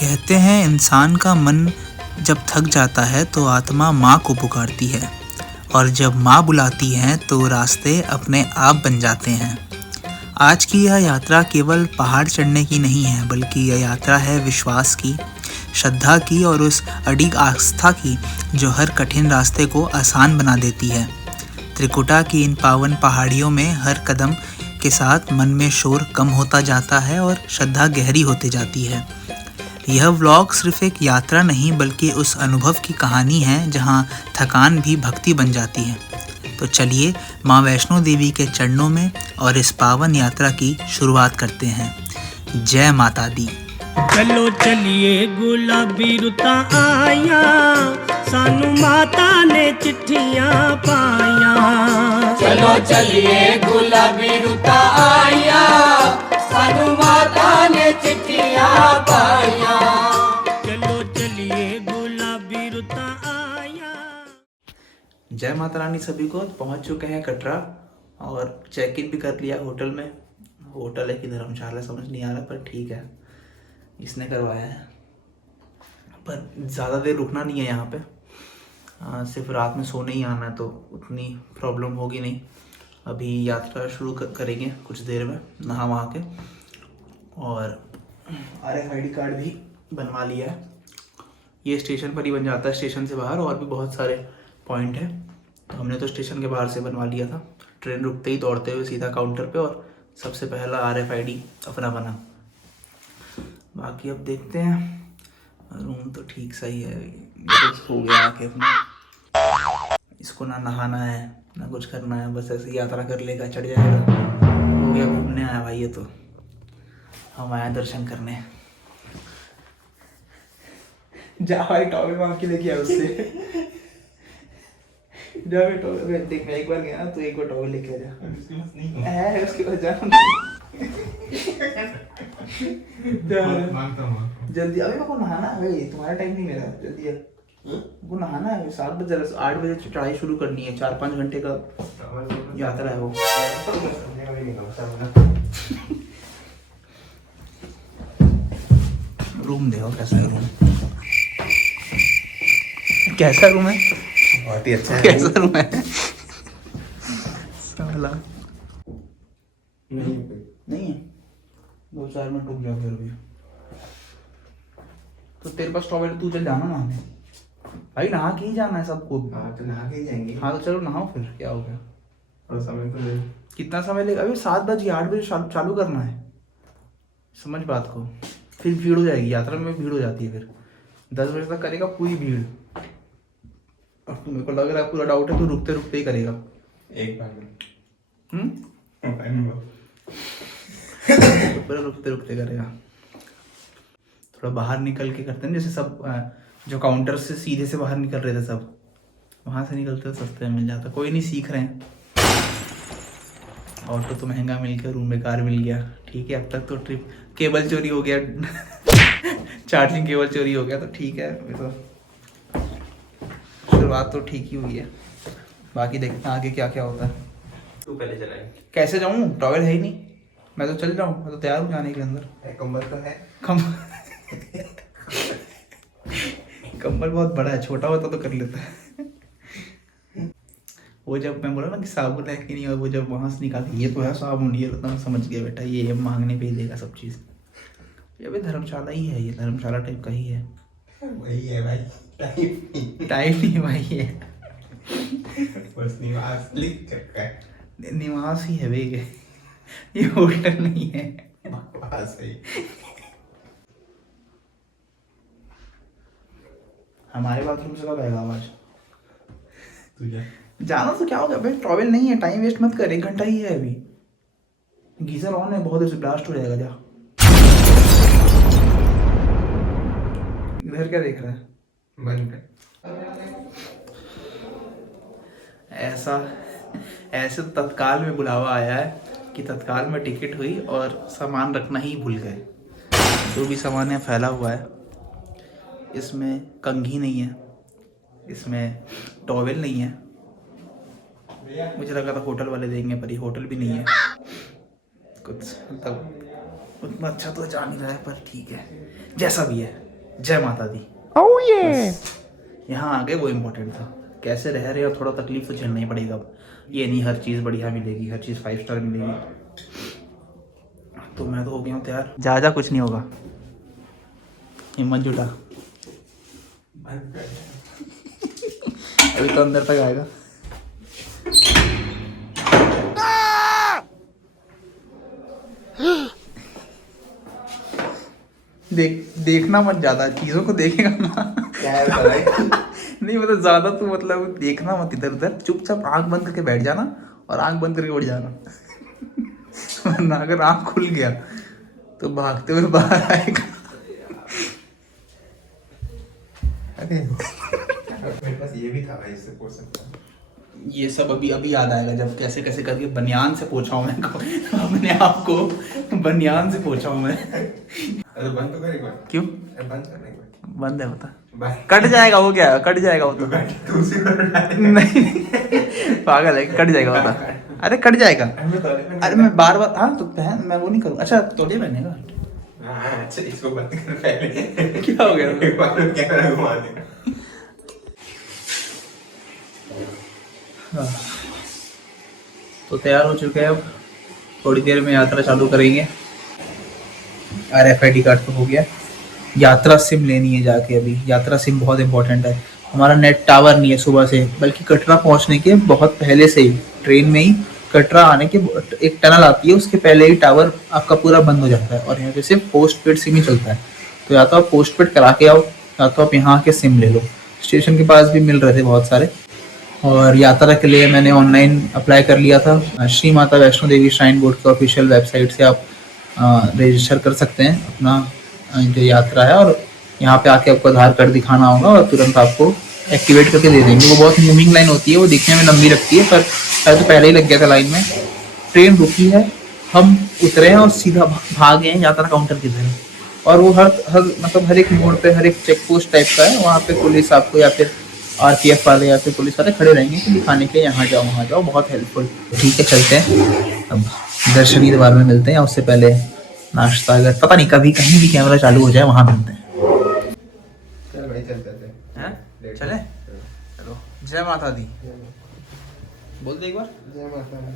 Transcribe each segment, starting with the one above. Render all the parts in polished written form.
कहते हैं इंसान का मन जब थक जाता है तो आत्मा माँ को पुकारती है और जब माँ बुलाती है तो रास्ते अपने आप बन जाते हैं। आज की यह यात्रा केवल पहाड़ चढ़ने की नहीं है, बल्कि यह यात्रा है विश्वास की, श्रद्धा की और उस अडिग आस्था की जो हर कठिन रास्ते को आसान बना देती है। त्रिकुटा की इन पावन पहाड़ियों में हर कदम के साथ मन में शोर कम होता जाता है और श्रद्धा गहरी होती जाती है। यह व्लॉग सिर्फ एक यात्रा नहीं बल्कि उस अनुभव की कहानी है जहाँ थकान भी भक्ति बन जाती है। तो चलिए माँ वैष्णो देवी के चरणों में और इस पावन यात्रा की शुरुआत करते हैं। जय माता दी। चलो चलिए गुलाबी रुता आया, सानू माता ने चिट्ठियां पाया। चलो चलिए गुलाबी रुता आया, सानू माता ने चिट्ठियां पाया। चलो चलिए गुलाबी रुता आया। जय माता रानी सभी को। पहुंच चुके हैं कटरा और चेक इन भी कर लिया होटल में। होटल है कि धर्मशाला समझ नहीं आ रहा, पर ठीक है, इसने करवाया है। पर ज़्यादा देर रुकना नहीं है यहाँ पे, सिर्फ रात में सोने ही आना है, तो उतनी प्रॉब्लम होगी नहीं। अभी यात्रा शुरू करेंगे कुछ देर में नहा वहाँ के, और RFID कार्ड भी बनवा लिया है। ये स्टेशन पर ही बन जाता है, स्टेशन से बाहर और भी बहुत सारे पॉइंट है, तो हमने तो स्टेशन के बाहर से बनवा लिया था। ट्रेन रुकते ही दौड़ते हुए सीधा काउंटर पे और सबसे पहला RFID अपना बना। बाकी अब देखते हैं। रूम तो ठीक सही है, ये तो सो गया आके अपना। इसको ना नहाना है ना कुछ करना है, बस ऐसे यात्रा कर लेगा, चढ़ जाएगा, हो गया। घूमने आया भाई, ये तो हम आए दर्शन करने। जा भाई, टॉवल मांग के लेके आया उससे। जा भाई टॉवल देख, मैं एक बार गया ना, तो एक बार टॉवल लेके आ जा। है उसके पास जाना जल्दी। अभी मेरे को नहाना है भाई, तुम्हारा टाइम नहीं मेरा, जल्दी है। वो नहाना है, 7 बजे 8 बजे चढ़ाई शुरू करनी है, 4-5 घंटे का यात्रा है वो। रूम देखो कैसा है रूम, कैसा रूम है, बहुत ही अच्छा है। कैसा रूम है साला। नहीं है, 2-4 मिनट रुक जाओ फिर भी। तो तेरे पास टॉवल, तू चल जाना नहाने भाई, नहा के ही जाना है सबको। हाँ तो नहा के ही जाएंगे। हाँ तो चलो नहाओ, फिर क्या हो गया। और समय तो ले। कितना समय लेगा? अभी 7 बजे 8 बजे चालू करना है, समझ बात को। फिर भीड़ हो जाएगी, यात्रा में भीड़ हो जाती है। फिर 10 बजे तक करेगा पूरी भीड़। अब मेरे को लग रहा है, पूरा डाउट है, तू रुकते रुकते ही करेगा। एक बार पूरा रुकते रुकते करेगा। थोड़ा बाहर निकल के करते हैं, जैसे सब जो काउंटर से सीधे से बाहर निकल रहे थे सब, वहाँ से निकलते तो सस्ते में मिल जाता। कोई नहीं, सीख रहे हैं। ऑटो तो महंगा मिल गया, रूम में कार मिल गया, ठीक है। अब तक तो ट्रिप केबल चोरी हो गया चार्जिंग केबल चोरी हो गया, तो ठीक है। तो शुरुआत तो ठीक ही हुई है, बाकी देखते हैं आगे क्या क्या होता है। तू पहले चलाए। कैसे जाऊँ? टॉवल है ही नहीं। मैं तो चल जाऊँ, मैं तो तैयार हूँ जाने के अंदर। कंबल तो है। कंबल बहुत बड़ा है, छोटा होता तो कर लेता है। वो जब मैं बोला ना कि साबुन है कि नहीं, और वो जब वहाँ से निकाल, ये तो है साबुन, ये तो मैं समझ गया बेटा, ये मांगने पे ही देगा सब चीज़। ये भी धर्मशाला ही है, ये धर्मशाला टाइप का ही है। वही है भाई, टाइप नहीं भाई, ये बस निवास लिख रखा है। निवास ही है भाई ये होटल नहीं है। बकवास है। हमारे बाथरूम से कब आएगा आवाज? तुझे जाना तो क्या हो गया भाई, टॉवल नहीं है, टाइम वेस्ट मत कर, 1 घंटा ही है अभी। गीजर ऑन है, बहुत देर से ब्लास्ट हो जाएगा। जा, इधर क्या देख रहा है? बंद कर। ऐसे तो तत्काल में बुलावा आया है कि तत्काल में टिकट हुई और सामान रखना ही भूल गए। जो भी सामान है फैला हुआ है, इसमें कंघी नहीं है, इसमें टॉवेल नहीं है। मुझे लगा था होटल वाले देंगे, पर ये होटल भी नहीं है। कुछ मतलब उतना अच्छा तो जा नहीं रहा है, पर ठीक है जैसा भी है। जय माता दी। यहाँ आगे वो इम्पोर्टेंट था। कैसे रह रहे हो, थोड़ा तकलीफ तो झेलना ही पड़ेगा अब। ये नहीं हर चीज़ बढ़िया मिलेगी, हर चीज़ 5 स्टार मिलेगी। तो मैं तो हो गया हूँ तैयार। जा कुछ नहीं होगा, हिम्मत जुटा। बंद कर। अभी तो अंदर तक आएगा। देखना मत, ज्यादा चीजों को देखेगा ना। क्या है भाई? नहीं मतलब ज्यादा तो मतलब देखना मत इधर उधर, चुपचाप आंख बंद करके बैठ जाना और आंख बंद करके उठ जाना। वरना अगर आंख खुल गया तो भागते हुए बाहर आएगा। अरे मेरे पास ये भी था भाई, इससे पूछ सकता हूँ। ये सब अभी अभी याद आएगा जब कैसे कैसे करके बनियान से पोछा हूँ मैं अपने आप को, बनियान से पोछा हूँ मैं। अरे बंद तो कर एक बार। क्यों अरे बंद कर एक बार। बंद है बता? बंद। कट जाएगा वो, क्या कट जाएगा वो तो। तू उसी को डाल। नहीं पागल है, कट जाएगा बता। अरे कट जाएगा। अरे मैं बार बार, हाँ तो पहन, मैं वो नहीं करूँ। अच्छा तोड़े पहनेगा? हाँ अच्छा, इसको बंद कर पहले। क्या हो गया? एक बार कैमरा घुमा दे। तो तैयार हो चुके हैं, अब थोड़ी देर में यात्रा चालू करेंगे। RFID कार्ड तो हो गया, यात्रा सिम लेनी है जाके। अभी यात्रा सिम बहुत इंपॉर्टेंट है। हमारा नेट टावर नहीं है सुबह से, बल्कि कटरा पहुंचने के बहुत पहले से ही, ट्रेन में ही कटरा आने के एक टनल आती है, उसके पहले ही टावर आपका पूरा बंद हो जाता है। और यहाँ पे सिर्फ पोस्ट पेड सिम ही चलता है। तो या तो आप पोस्ट पेड करा के आओ, या तो आप यहाँ के सिम ले लो। स्टेशन के पास भी मिल रहे थे बहुत सारे। और यात्रा के लिए मैंने ऑनलाइन अप्लाई कर लिया था। श्री माता वैष्णो देवी श्राइन बोर्ड के ऑफिशियल वेबसाइट से आप रजिस्टर कर सकते हैं अपना जो यात्रा है। और यहाँ पे आके आपको आधार कार्ड दिखाना होगा और तुरंत आपको एक्टिवेट करके दे देंगे। वो बहुत मूविंग लाइन होती है, वो दिखने में लंबी लगती है, पर मैं तो पहले ही लग गया था लाइन में। ट्रेन रुकी है, हम उतरे हैं और सीधा भागे हैं यात्रा काउंटर की तरफ। और वो हर मतलब हर एक मोड़ पे, हर एक चेक पोस्ट टाइप का है, वहाँ पे पुलिस आपको या फिर RPF वाले या फिर पुलिस वाले खड़े रहेंगे कि दिखाने के लिए यहाँ जाओ वहाँ जाओ। बहुत हेल्पफुल। ठीक है चलते हैं, अब दर्शनी द्वार में मिलते हैं। उससे पहले नाश्ता, अगर पता नहीं कभी कहीं भी कैमरा चालू हो जाए वहाँ मिलते हैं। चल भाई चलते थे। हैं? चले? चलो। जय माता दी बोल दे एक बार। जय माता दी।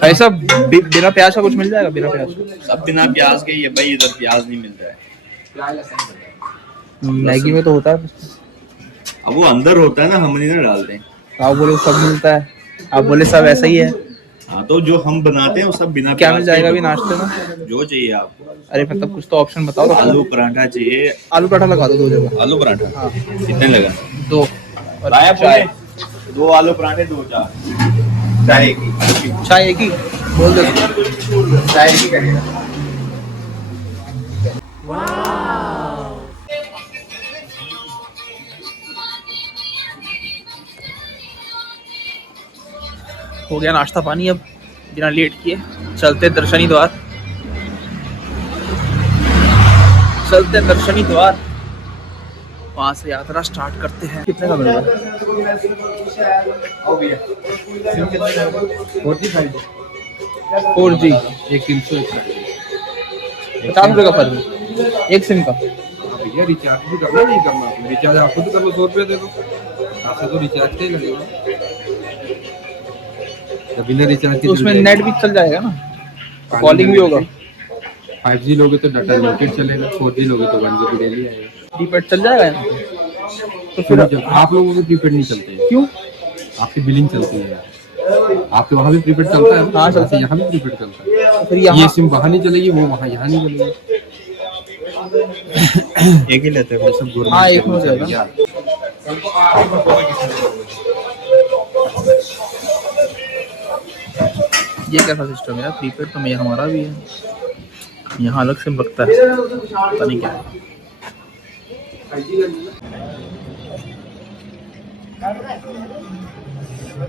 भाई साहब बिना प्याज का कुछ मिल जाएगा? बिना प्याज? सब बिना प्याज के ही है भाई, इधर प्याज नहीं मिल रहा है। मैगी में तो होता है। अब वो अंदर होता है ना, हम नहीं ना डालते हैं। आप बोले सब मिलता है, आप बोले सब ऐसा ही है। हाँ तो जो हम बनाते हैं वो सब बिना क्या प्याज मिल जाएगा के अभी ही। नाश्ते में? जो चाहिए आपको। अरे मतलब कुछ तो ऑप्शन बताओ तो। आलू पराठा चाहिए? आलू पराठा लगा दो 2 जगह। आलू पराठा हाँ। कितने लगा? 2 और लाया चाय। 2 आलू पराठे 2 चाय। चाय की। चाय एक ही बोल दो। चाय की करेगा। हो गया नाश्ता पानी, अब बिना लेट किए चलते दर्शनी द्वार। चलते दर्शनी द्वार, वहां से यात्रा स्टार्ट करते हैं। कितने का मिलेगा? 4G एक 300 50 रुपये का फर्क है एक सिम का। भैया रिचार्ज भी करना नहीं करना, रिचार्ज आप खुद कर लो, 100 रुपये दे दो, आपसे तो रिचार्ज का ही लगेगा। बिना रिचार्ज के तो उसमें नेट भी चल जाएगा ना, कॉलिंग भी होगा। 5G लोगे तो डाटा लिमिटेड चलेगा, 4G लोगे तो 1 GB डेली आएगा। प्रीपेड चल जाएगा यहाँ पे? तो फिर आप लोगों को प्रीपेड नहीं चलते हैं, क्यों? आपकी बिलिंग चलती है। आपके वहाँ भी प्रीपेड चलता है? हाँ, चलता है। यहाँ भी प्रीपेड चलता है। फिर ये यहाँ सिम वहाँ नहीं चलेगी, वो वहाँ यहाँ नहीं चलेगी। एक ही लेते हैं सब गवर्नमेंट। हाँ एक हो जाएगा। ये कैसा सिस्टम है यार? प्रीपेड तो मेरा हमारा भी है, यहाँ अलग सिम लगता है, पता नहीं क्या।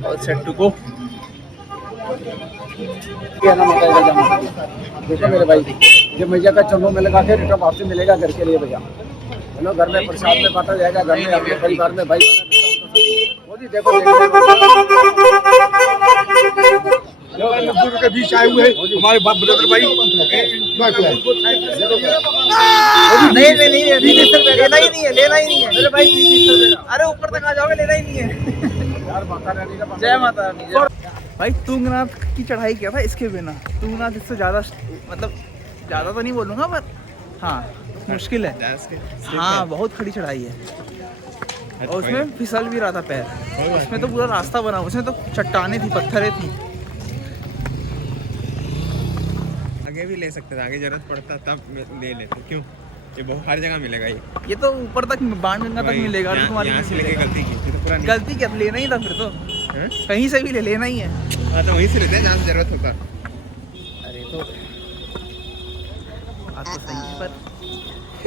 All set to go। देखो मेरे भाई, जब भैया का चलो मिलेगा फिर रिटर्न वापसी मिलेगा घर के लिए भैया, है ना। घर में प्रसाद में बांटा जाएगा, घर में अपने परिवार में भाई मोदी देखो मजदूर के बीच आए हुए हमारे ब्रदर भाई नहीं लेना ही नहीं है मेरे भाई। अरे ऊपर तक आ जाओगे, लेना ही नहीं है। जय माता रानी। भाई तुंगनाथ की चढ़ाई किया था इसके बिना। तुंगनाथ इससे ज़्यादा, मतलब ज़्यादा तो नहीं बोलूँगा पर हाँ मुश्किल है। हाँ बहुत खड़ी चढ़ाई है और उसमें फिसल भी रहा था पैर। उसमें तो पूरा रास्ता बना, उसमें तो चट्टानें थी, पत्थरें थी। आगे भी ले सकते थे, आगे जरूरत पड़ता तब ले लेते। क्यों? ये बहुत हर जगह मिलेगा ये तो ऊपर तक बाणगंगा तक मिलेगा। तुम्हारी गलती की तो पूरा गलती क्या, लेना ही था फिर तो। कहीं से भी लेना ही है। हाँ तो वहीं से लेते हैं जहाँ से जरूरत होता। अरे तो बात तो सही है पर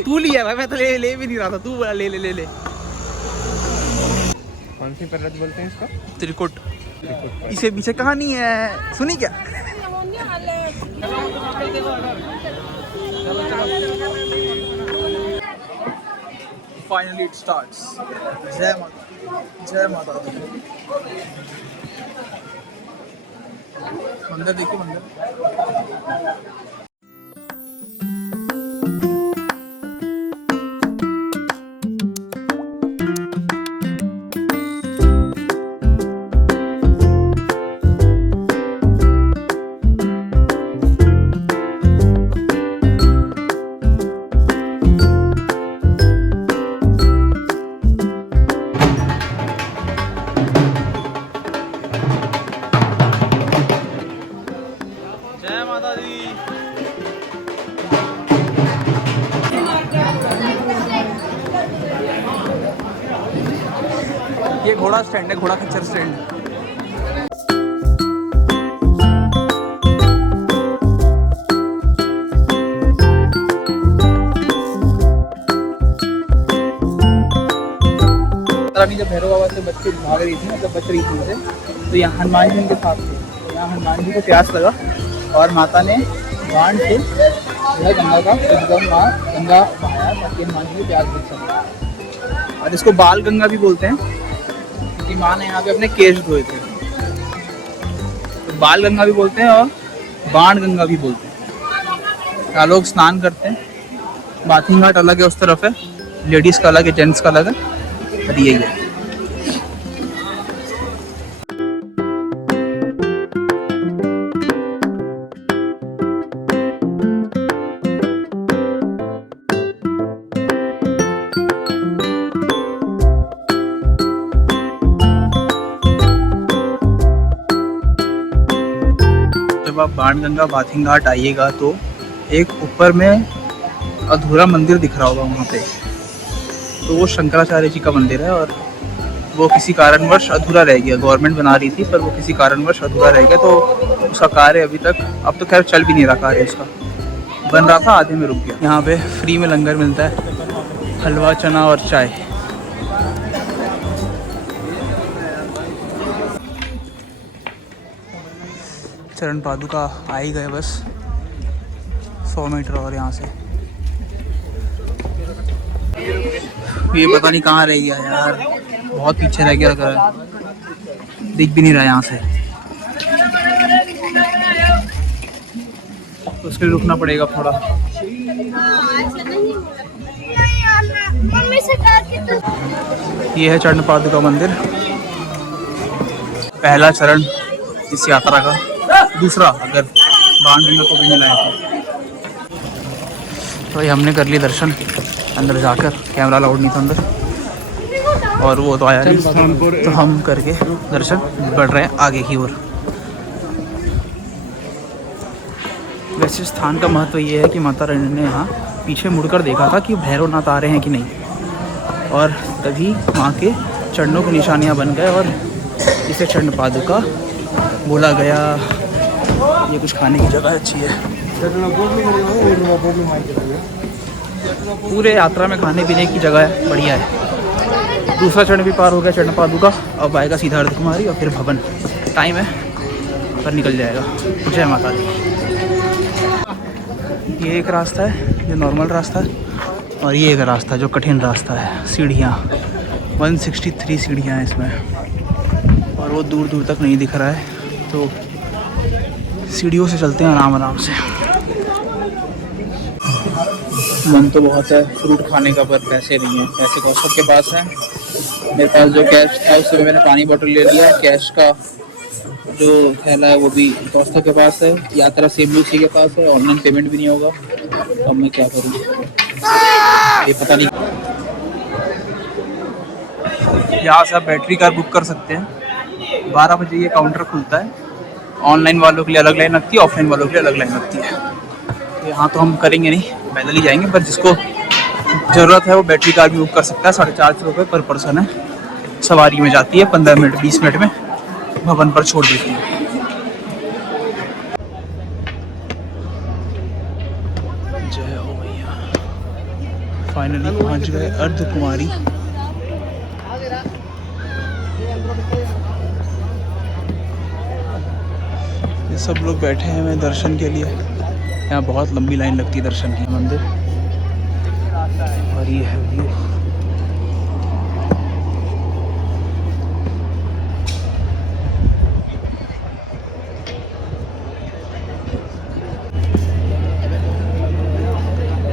तू लिया भाई, मैं तो ले भी नहीं रहा था। तू बोला ले। कौन सी पर्वत बोलते हैं इसको? त्रिकुट। इसे पीछे कहानी है, सुनी क्या? Finally it starts. जय माता दी। मंदिर देखिए, मंदिर। जय माता दी। ये घोड़ा स्टैंड है, घोड़ा खच्चर स्टैंड। रानी जब भैरव बाबा से बच के भाग रही थी, मतलब बच रही थी उनसे, तो यहाँ हनुमान जी उनके साथ थे। तो यहाँ हनुमान जी को प्यास लगा और माता ने बाण से गंगा का उद्गम गंगा बहाया ताकि हनुमान जी को प्यास बुझ सके। और इसको बाल गंगा भी बोलते हैं क्योंकि माँ ने यहाँ पे अपने केश धोए थे। तो बाल गंगा भी बोलते हैं और बाण गंगा भी बोलते हैं। यहाँ लोग स्नान करते हैं। बाथिंग घाट अलग है, उस तरफ है, लेडीज़ का अलग है, जेंट्स का अलग है। और यही है। जब आप बाणगंगा बाथिंग घाट आइएगा तो एक ऊपर में अधूरा मंदिर दिख रहा होगा वहाँ पे, तो वो शंकराचार्य जी का मंदिर है और वो किसी कारणवश अधूरा रह गया। गवर्नमेंट बना रही थी पर वो किसी कारणवश अधूरा रह गया, तो उसका कार्य अभी तक, अब तो खैर चल भी नहीं रहा कार्य उसका, बन रहा था आधे में रुक गया। यहाँ पे फ्री में लंगर मिलता है, हलवा, चना और चाय। चरण पादुका आ ही गए, बस 100 मीटर और यहाँ से। ये पता नहीं कहाँ रह गया यार, बहुत पीछे रह गया लग रहा है, दिख भी नहीं रहा यहाँ से। तो उसके लिए रुकना पड़ेगा थोड़ा। ये है चरण पादुका मंदिर, पहला चरण इस यात्रा का। दूसरा अगर बाणगंगा को भी मिलाए तो ये हमने कर लिए दर्शन अंदर जाकर। कैमरा अलाउड नहीं था अंदर और वो तो आया नहीं, तो हम करके दर्शन बढ़ रहे हैं आगे की ओर। वैसे स्थान का महत्व ये है कि माता रानी ने यहाँ पीछे मुड़कर देखा था कि भैरवनाथ आ रहे हैं कि नहीं, और तभी माँ के चरणों की निशानियाँ बन गए और इसे चरण पादुका बोला गया। ये कुछ खाने की जगह अच्छी है, पूरे यात्रा में खाने पीने की जगह है, बढ़िया है। दूसरा चरण भी पार हो गया चरण पादुका, अब आएगा सीधा अर्धकुमारी और फिर भवन। टाइम है पर निकल जाएगा। जय माता दी। ये एक रास्ता है जो नॉर्मल रास्ता है और ये एक रास्ता जो कठिन रास्ता है। सीढ़ियाँ 163 सीढ़ियाँ हैं इसमें और वो दूर दूर तक नहीं दिख रहा है, तो सीढ़ियों से चलते हैं आराम आराम से। मन तो बहुत है फ्रूट खाने का, पर पैसे नहीं है। पैसे कौशल के पास है, मेरे पास जो कैश था उससे मैंने पानी बोतल ले लिया। कैश का जो थैला है वो भी कौशल के पास है, यात्रा सेम भी उसी के पास है। ऑनलाइन पेमेंट भी नहीं होगा, तो अब मैं क्या करूँ ये पता नहीं। यहाँ से आप बैटरी कार बुक कर सकते हैं। 12 बजे ये काउंटर खुलता है। ऑनलाइन वालों के लिए अलग लाइन लगती है, ऑफलाइन वालों के लिए अलग लाइन लगती है। तो यहाँ तो हम करेंगे नहीं, पैदल ही जाएंगे, पर जिसको ज़रूरत है वो बैटरी कार भी बुक कर सकता है। 450 रुपये पर पर्सन है। सवारी में जाती है, 15 मिनट 20 मिनट में भवन पर छोड़ देती है। जय हो भैया, फाइनली पहुँच गए अर्धकुमारी। ये सब लोग बैठे हैं दर्शन के लिए। यहाँ बहुत लंबी लाइन लगती है दर्शन की मंदिर। और ये है व्यू।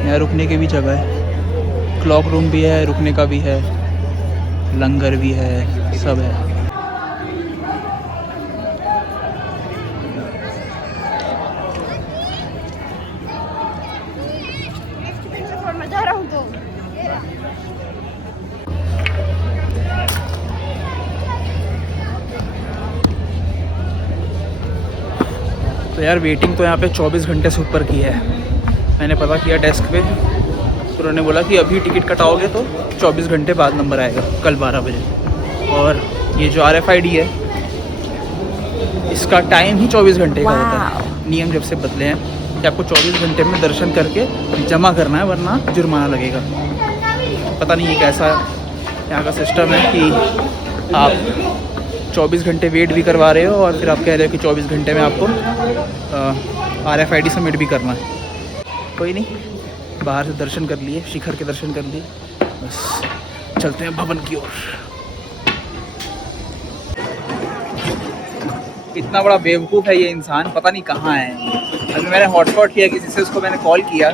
यहाँ रुकने की भी जगह है, क्लॉक रूम भी है, रुकने का भी है, लंगर भी है, सब है। तो यार वेटिंग तो यहाँ पे 24 घंटे से ऊपर की है। मैंने पता किया डेस्क पे, तो उन्होंने बोला कि अभी टिकट कटाओगे तो 24 घंटे बाद नंबर आएगा, कल 12 बजे। और ये जो RFID है इसका टाइम ही 24 घंटे का होता है। नियम जब से बदले हैं कि आपको 24 घंटे में दर्शन करके जमा करना है, वरना जुर्माना लगेगा। पता नहीं ये कैसा यहाँ का सिस्टम है कि आप 24 घंटे वेट भी करवा रहे हो और फिर आप कह रहे हो कि 24 घंटे में आपको RFID सबमिट भी करना है। कोई नहीं, बाहर से दर्शन कर लिए, शिखर के दर्शन कर लिए, बस चलते हैं भवन की ओर। इतना बड़ा बेवकूफ़ है ये इंसान, पता नहीं कहाँ है। अभी मैंने हॉटस्पॉट किया किसी से, उसको मैंने कॉल किया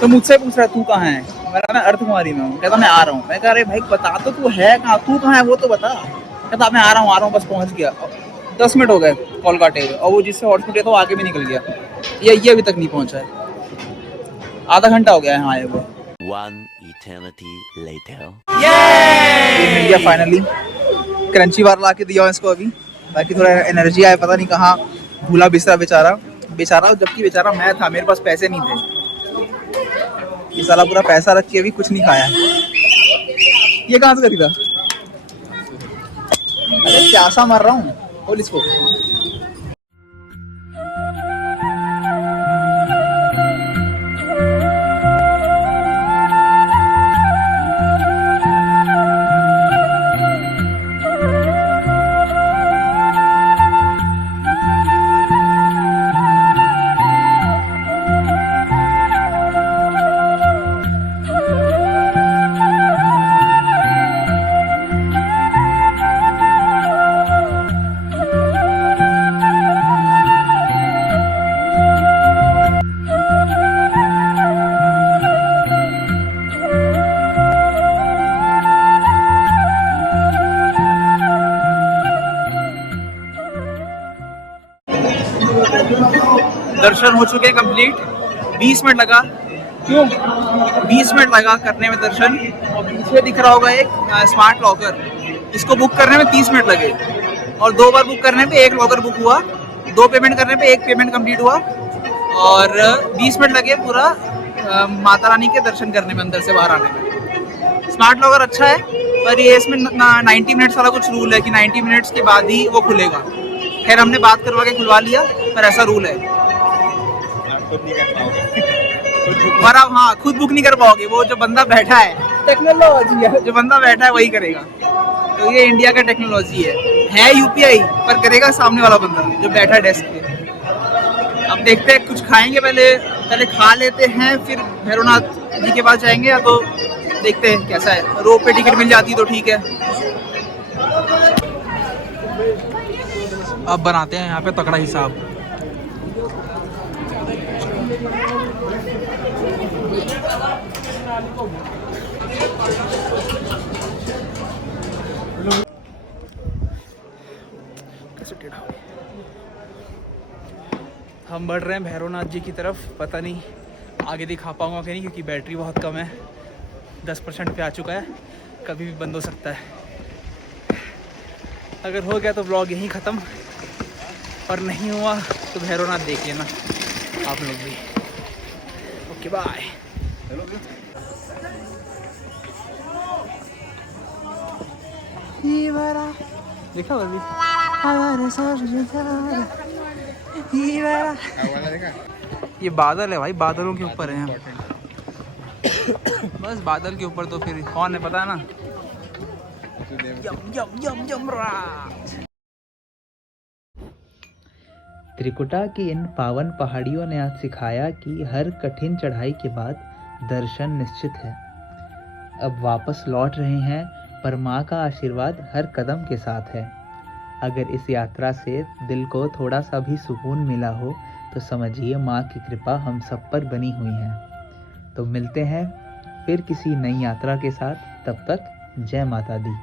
तो मुझसे पूछ रहा तू कहाँ है। मैं अर्धकुमारी में हूँ। कहता मैं आ रहा हूँ। मैं कह रहे भाई बता तो तू है कहाँ, तू कहाँ है वो तो बता। कहता मैं आ रहा हूँ बस पहुँच गया। 10 मिनट हो गए कॉल काटे हुए, और वो जिससे हॉटस्पॉट किया था वो आगे भी निकल गया। ये अभी तक नहीं पहुँचा है, आधा घंटा हो गया है आए हुए। One eternity later. ये मिल गया फाइनली। क्रंची बार ला के दिया इसको अभी, ताकि थोड़ा एनर्जी आए। पता नहीं कहाँ भूला बिसरा बेचारा, जबकि बेचारा मैं था, मेरे पास पैसे नहीं थे। ये साला पूरा पैसा रख के भी कुछ नहीं खाया। ये कहाँ से खरीदा? अरे प्यासा मर रहा हूँ, बोल इसको। दर्शन हो चुके हैं कंप्लीट। 20 मिनट लगा, क्यों 20 मिनट लगा करने में दर्शन। और पीछे दिख रहा होगा एक स्मार्ट लॉकर, इसको बुक करने में 30 मिनट लगे। और 2 बार बुक करने पे 1 लॉकर बुक हुआ, 2 पेमेंट करने पे 1 पेमेंट कंप्लीट हुआ। और 20 मिनट लगे पूरा माता रानी के दर्शन करने में, अंदर से बाहर आने में। स्मार्ट लॉकर अच्छा है, पर ये इसमें 90 मिनट्स वाला कुछ रूल है कि 90 मिनट्स के बाद ही वो खुलेगा। खैर हमने बात करवा के खुलवा लिया, पर ऐसा रूल है। पर आप हाँ खुद बुक नहीं कर पाओगे, वो जो बंदा बैठा है, टेक्नोलॉजी है, जो बंदा बैठा है वही करेगा। तो ये इंडिया का टेक्नोलॉजी है UPI, पर करेगा सामने वाला बंदा जो बैठा है डेस्क पे। अब देखते हैं, कुछ खाएंगे पहले खा लेते हैं, फिर भैरवनाथ जी के पास जाएंगे, या तो देखते हैं कैसा है। रोप पे टिकट मिल जाती तो ठीक है। अब बनाते हैं यहाँ पे तगड़ा हिसाब। हम बढ़ रहे हैं भैरवनाथ जी की तरफ। पता नहीं आगे दिखा पाऊंगा कि नहीं, क्योंकि बैटरी बहुत कम है, 10% पे आ चुका है, कभी भी बंद हो सकता है। अगर हो गया तो व्लॉग यहीं ख़त्म, और नहीं हुआ तो भैरवनाथ देख लेना आप लोग भी। Okay bye. देखा अभी ये बादल है भाई, बादलों के ऊपर है हम। बस बादल के ऊपर तो फिर कौन है पता है ना। यम यम यम राज। त्रिकुटा की इन पावन पहाड़ियों ने आज सिखाया कि हर कठिन चढ़ाई के बाद दर्शन निश्चित है। अब वापस लौट रहे हैं, पर माँ का आशीर्वाद हर कदम के साथ है। अगर इस यात्रा से दिल को थोड़ा सा भी सुकून मिला हो तो समझिए माँ की कृपा हम सब पर बनी हुई है। तो मिलते हैं फिर किसी नई यात्रा के साथ, तब तक जय माता दी।